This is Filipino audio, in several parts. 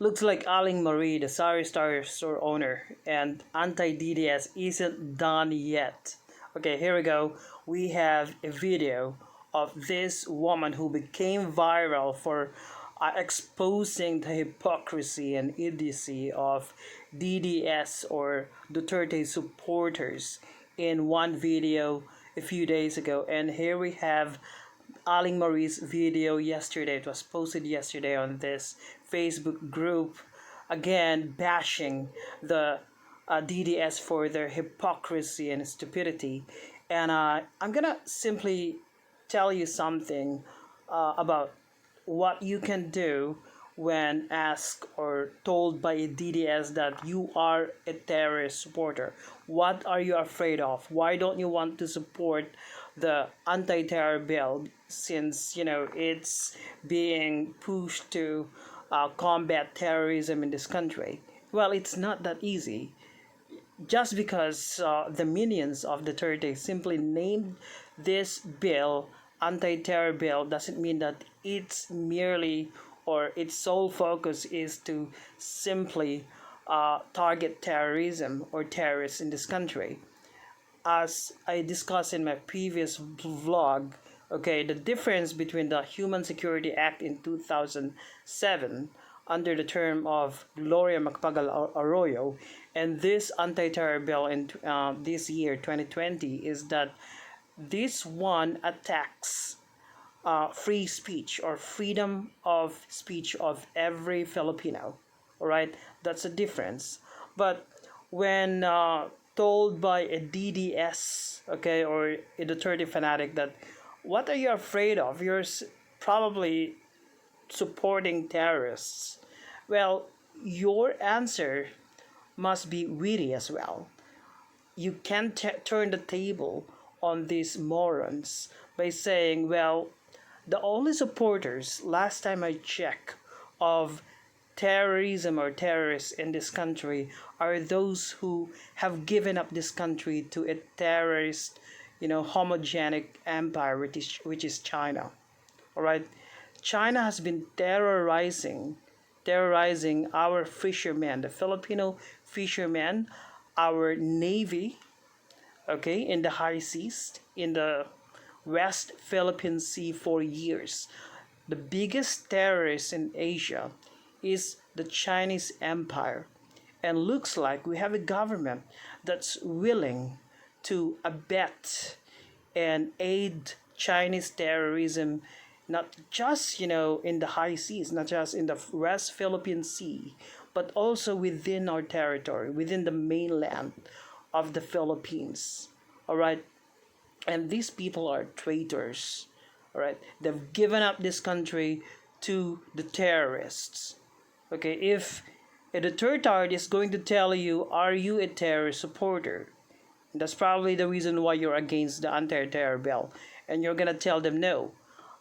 Looks like Aling Marie, the Sari Star store owner, and anti-DDS isn't done yet. Okay, here we go. We have a video of this woman who became viral for exposing the hypocrisy and idiocy of DDS or Duterte supporters in one video a few days ago. And here we have Aling Marie's video yesterday. It was posted yesterday on this Facebook group, again bashing the DDS for their hypocrisy and stupidity. And I'm gonna simply tell you something about what you can do when asked or told by a DDS that you are a terrorist supporter. What are you afraid of? Why don't you want to support the anti-terror bill, since it's being pushed to combat terrorism in this country? Well, it's not that easy. Just because the minions of Duterte simply named this bill anti-terror bill doesn't mean that it's merely, or its sole focus is to simply target terrorism or terrorists in this country. As I discussed in my previous vlog, okay, the difference between the Human Security Act in 2007 under the term of Gloria Macapagal Arroyo and this anti-terror bill in this year 2020 is that this one attacks free speech or freedom of speech of every Filipino. All right, that's a difference. But when told by a DDS, okay, or a Duterte fanatic that what are you afraid of? You're probably supporting terrorists. Well, your answer must be witty as well. You can't turn the table on these morons by saying, well, the only supporters, last time I checked, of terrorism or terrorists in this country are those who have given up this country to a terrorist, homogenic empire, which is China. All right, China has been terrorizing our fishermen, the Filipino fishermen, our navy, okay, in the high seas, in the West Philippine Sea for years. The biggest terrorist in Asia is the Chinese Empire. And looks like we have a government that's willing to abet and aid Chinese terrorism, not just in the high seas, not just in the West Philippine Sea, but also within our territory, within the mainland of the Philippines. All right, and these people are traitors. All right, they've given up this country to the terrorists. Okay, if a Duterte is going to tell you, are you a terrorist supporter? That's probably the reason why you're against the anti-terror bill, and you're gonna tell them, no,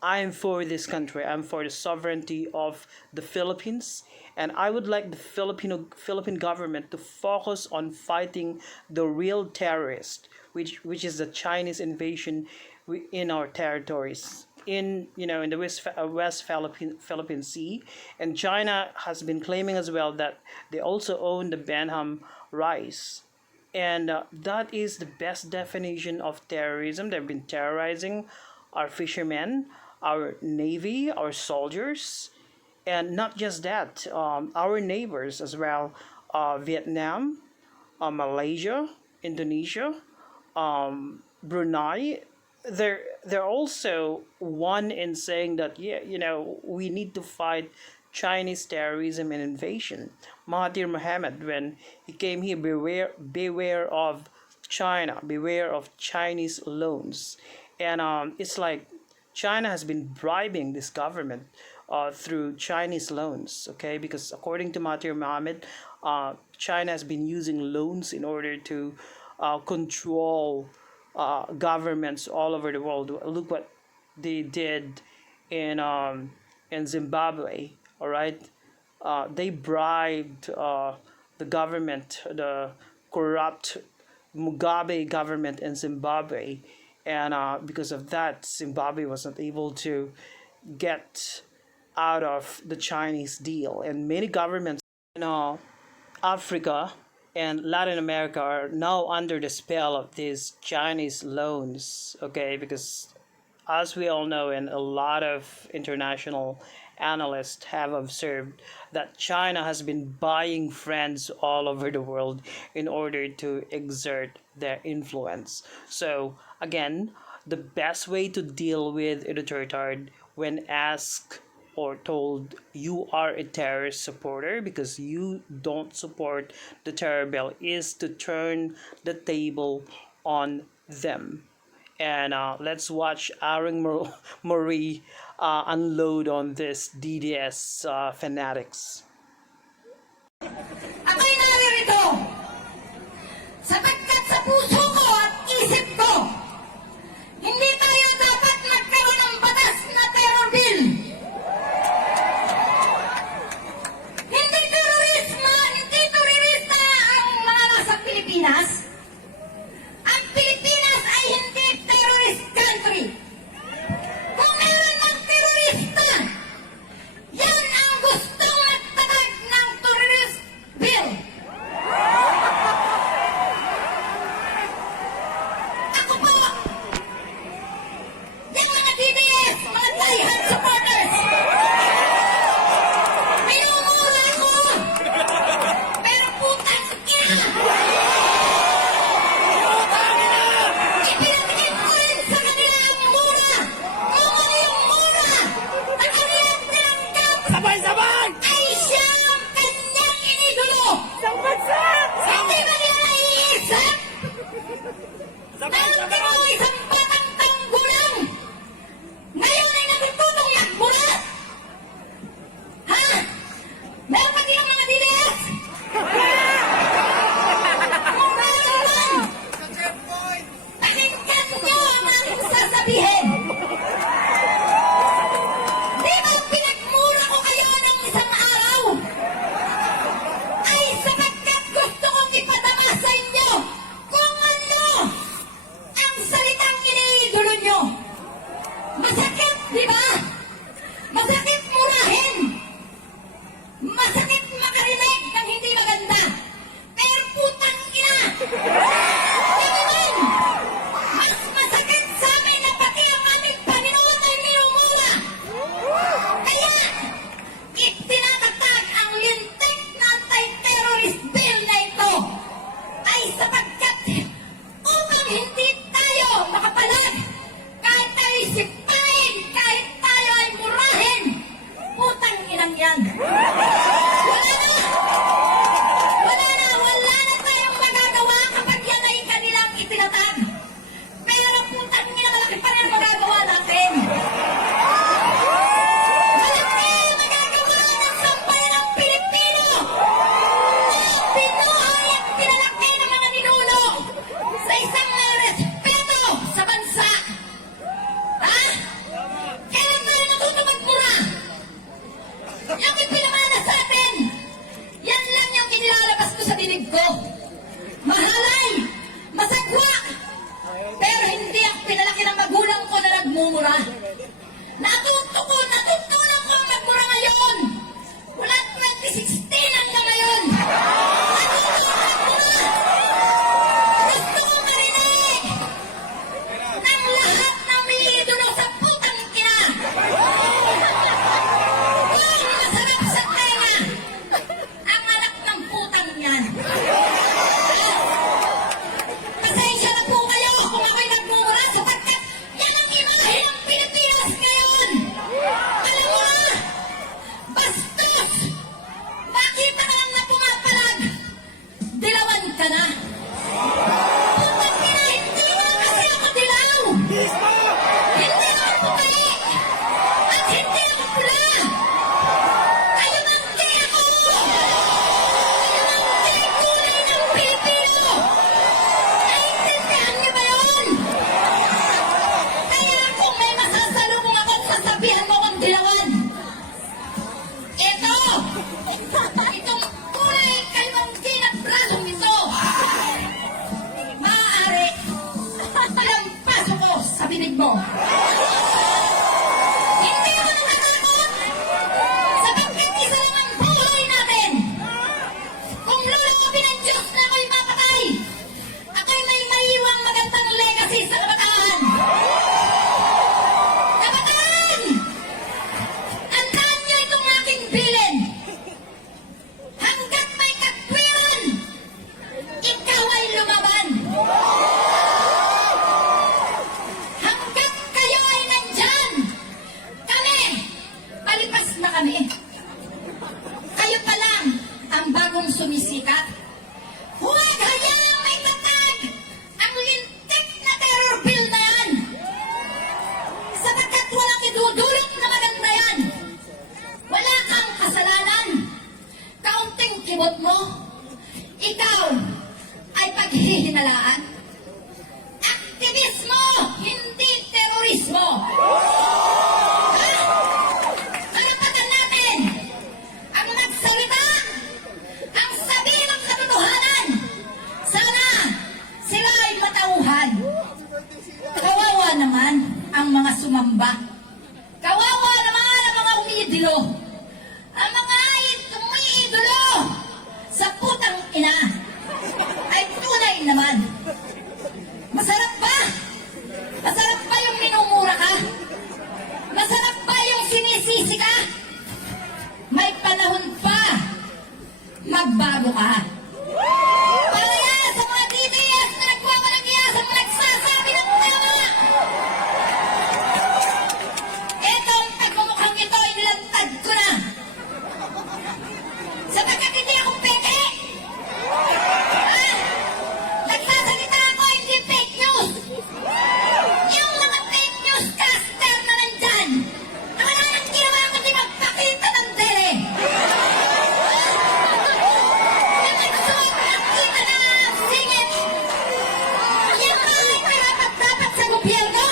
I'm for this country. I'm for the sovereignty of the Philippines, and I would like the Philippine government to focus on fighting the real terrorist, which is the Chinese invasion in our territories, in the West Philippine Sea. And China has been claiming as well that they also own the Benham rice. And that is the best definition of terrorism. They've been terrorizing our fishermen, our navy, our soldiers, and not just that, our neighbors as well, Vietnam, Malaysia, Indonesia, Brunei. They're also one in saying that, yeah, we need to fight Chinese terrorism and invasion. Mahathir Mohamad, when he came here, beware of China, beware of Chinese loans. And it's like China has been bribing this government through Chinese loans, okay? Because according to Mahathir Mohamad, China has been using loans in order to control governments all over the world. Look what they did in Zimbabwe. All right, they bribed the government, the corrupt Mugabe government in Zimbabwe, and because of that, Zimbabwe was not able to get out of the Chinese deal, and many governments in Africa and Latin America are now under the spell of these Chinese loans. Okay, because as we all know, and a lot of international analysts have observed, that China has been buying friends all over the world in order to exert their influence. So again, the best way to deal with a Duterte when asked or told you are a terrorist supporter because you don't support the terror bill is to turn the table on them. And let's watch Aring Marie unload on this DDS fanatics. Ako'y naririto sapagkat sa puso ko at isip ko, hindi tayo dapat magkaroon ng batas na terror bill. Hindi terorista ang mga nasa Pilipinas. Ang Pilipinas ay hindi terrorist country. Kung meron ng terorista, yan ang gustong magtatag ng terrorist bill. Ako po, yung mga DDS, mga diehard supporters, minumura ko, pero putang ina! Ipinagin ko rin sa kanila ang mura, kung ano yung mura na kanilang tinanggap Sabay-sabay! ay siya ang kanyang inidulo. Isang bansa! Hindi ba nila naiisip? Meron ka mo isang batang tanggulang. Ngayon ay natutulong yakmura. Ha? Meron pa din ang mga DDS? Kung meron lang, pakinggan nyo ang aking sasabihin. Di ba pinagmura ko kayo ng isang araw? Ay sapagkat gusto kong ipadama sa inyo kung ano ang salitang iniidolo nyo. Masakit, di ba? Masakit murahin. Masakit makarinig ng hindi maganda. Pero putang ina! Ganun! Mas masakit sa amin na pati ang aming Panginoon ay minumura. Kaya, itinatatag ang lintik na anti-terrorist bill na ito ay sapagkat upang hindi tayo makapalag kahit tayo sipain, kahit tayo ay murahin. Putang inang yan. Wala na tayong magagawa kapag yan ay kanilang itinatag. Pero putang ina, malaki pa rin ang magagawa natin. Malaki ang magagawa ng sambayan ng Pilipino. Ang binuhay at pinalaki ng mga ninuno sa isang may respeto sa bansa. Ha? Kailan tayo natuto magmura? Yung ipinamana sa atin, yan lang yung inilalabas ko sa dinig ko. Mahalay, masagwa, pero hindi ang pinalaki ng magulang ko na nagmumura. Natutunan ko ang magmura ngayon. Mula 2016 hanggang ngayon. Natuto ang magmura. Gusto ko marinig ng lahat ng may idolo sa putang ina. Kung masarap sa tenga, ang anak ng putang yan. Pasensya na po kayo kung ako'y nagmumura sapagkat yan ang imahe ng Pilipinas ngayon. Alam mo na, bastos! Makita ka lang na pumapalag, dilawan ka na. Putang ina, hindi mo kasi ako dilaw. Hindi ako puti. At hindi ako pula. Kalimangki ako. Kalimangki kulay ng Pilipino. Naintindihan niyo ba yun? Kaya kung may masasalubong ako, sasabihan mo kong dilawan. Itong kulay kalimangki na brasong ito. Maaari. Lampaso ko sa bibig mo. Hindi ako natatakot. palibot mo? Ikaw ay paghihinalaan? Aktivismo, hindi terorismo. Ha? Karapatan natin ang magsalita, ang sabihin ng katotohanan. Sana sila ay matauhan. Kawawa naman ang mga sumamba. Kawawa naman ang mga umiidolo. Ang mga umiidolo sa putang ina ay tunay naman. Masarap ba? Masarap ba yung minumura ka? Masarap ba yung sinisisi ka? May panahon pa. Magbago ka. Para yan sa mga DDS na nagwawalang sa mga nagsasabi ng tama. Etong pagmumukhang ito ay nilantad ko na. Sapagkat hindi ako peke. Nagsasalita ako, hindi fake news. Yung mga fake news caster na nandyan, na wala nang ginawa kundi magpakita ng dere. Yung nagsuot ng kita ng singit. Yan ba ay karapat-dapat sa gobyerno?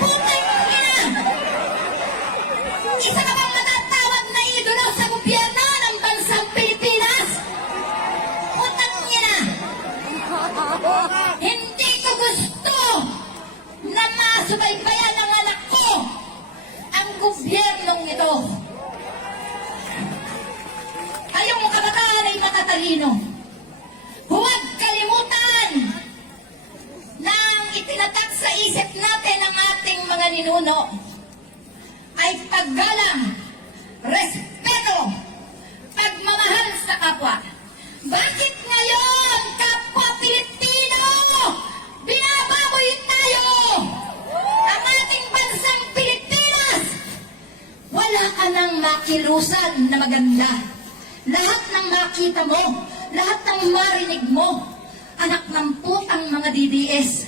Putay ina! Isa ka bang matatawag na idolo sa gobyerno ng bansang Pilipinas? Putang ina! Hindi ko gusto na masubaybayan ng anak ko ang gobyernong ito. Kayong kabataan ay matatalino. Huwag kalimutan na ang itinatak sa isip natin ng ating mga ninuno ay paggalang, respeto, pagmamahal sa kapwa. Bakit ngayon, kapwa Pilipino, binababoy tayo? Ang ating bansang Pilipinas, wala ka nang makilusan na maganda. Lahat ng makita mo, lahat ng marinig mo, anak ng putang mga DDS.